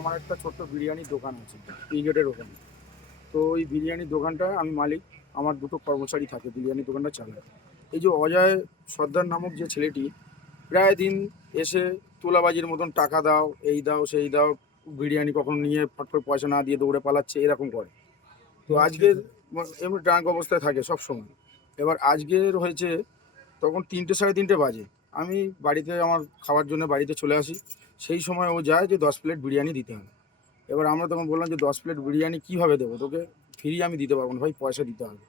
আমার একটা ছোট্ট বিরিয়ানির দোকান আছে গেটের ওখানে তো ওই বিরিয়ানির দোকানটা আমি মালিক আমার দুটো কর্মচারী থাকে বিরিয়ানির দোকানটা চালায় এই যে অজয় সর্দার নামক যে ছেলেটি প্রায় দিন এসে তোলাবাজির মতন টাকা দাও এই দাও সেই দাও বিরিয়ানি কখনো নিয়ে ফটফট পয়সা না দিয়ে দৌড়ে পালাচ্ছে এরকম করে তো আজকে এমনি ড্রাঙ্ক অবস্থায় থাকে সব সময় এবার আজকের হয়েছে তখন তিনটে সাড়ে তিনটে বাজে আমি বাড়িতে আমার খাওয়ার জন্য বাড়িতে চলে আসি সেই সময় ও যায় যে দশ প্লেট বিরিয়ানি দিতে হবে এবার আমরা তখন বললাম যে দশ প্লেট বিরিয়ানি কীভাবে দেবো তোকে ফ্রি আমি দিতে পারবো না ভাই পয়সা দিতে হবে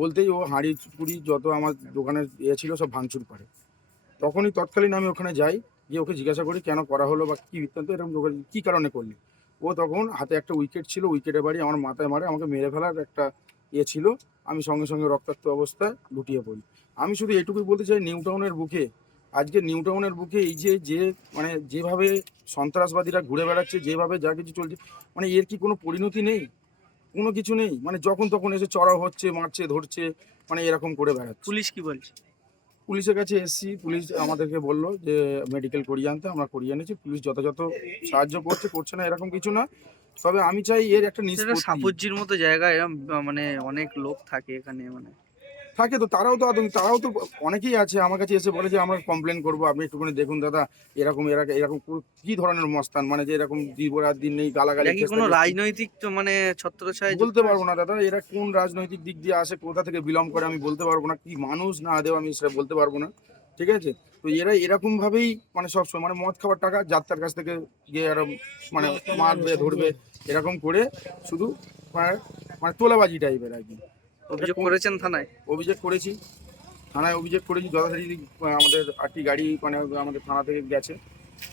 বলতেই ও হাঁড়ি পুরি যত আমার দোকানের ইয়ে ছিল সব ভাঙচুর করে তখনই তৎকালীন আমি ওখানে যাই গিয়ে ওকে জিজ্ঞাসা করি কেন করা হলো বা কী বৃত্তান্ত এরকম কী কারণে করলি ও তখন হাতে একটা উইকেট ছিল উইকেটে বাড়ি আমার মাথায় মারে আমাকে মেরে ফেলার একটা ইয়ে ছিল আমি সঙ্গে সঙ্গে রক্তাক্ত অবস্থায় লুটিয়ে পড়ি আমি শুধু এটুকুই বলতে চাই নিউ টাউনের বুকে আজকে নিউ টাউনের বুকে এই যে যে মানে যেভাবে সন্ত্রাসবাদীরা ঘুরে বেড়াচ্ছে যেভাবে যা কিছু চলছে মানে এর কি কোনো পরিণতি নেই কোনো কিছু নেই মানে যখন তখন এসে চড়াও হচ্ছে মারছে ধরছে মানে এরকম করে বেড়াচ্ছে পুলিশ কি বলছে পুলিশের কাছে এসছি পুলিশ আমাদেরকে বললো যে মেডিকেল করিয়ে আনতে আমরা করিয়ে এনেছি পুলিশ যথাযথ সাহায্য করছে করছে না এরকম কিছু না তবে আমি চাই এর একটা নিজের সাপোজির মতো জায়গা এরকম মানে অনেক লোক থাকে এখানে মানে থাকে তো তারাও তো আতঙ্ক তারাও তো অনেকেই আছে আমার কাছে এসে বলে যে আমরা কমপ্লেন করবো আপনি একটুখানি দেখুন দাদা এরকম এরা এরকম কি ধরনের মস্তান মানে যে এরকম দিবরাত দিন নেই গালাগালি কোনো রাজনৈতিক তো মানে ছত্রছায় বলতে পারবো না দাদা এরা কোন রাজনৈতিক দিক দিয়ে আসে কোথা থেকে বিলম্ব করে আমি বলতে পারবো না কি মানুষ না দেওয়া আমি সেটা বলতে পারবো না ঠিক আছে তো এরা এরকম ভাবেই মানে সবসময় মানে মদ খাওয়ার টাকা যাত্রার কাছ থেকে গিয়ে এরকম মানে মারবে ধরবে এরকম করে শুধু মানে তোলাবাজি টাইপের আর কি অভিযোগ করেছেন থানায় অভিযোগ করেছি থানায় অভিযোগ করেছি যথাযথ আমাদের আটটি গাড়ি মানে আমাদের থানা থেকে গেছে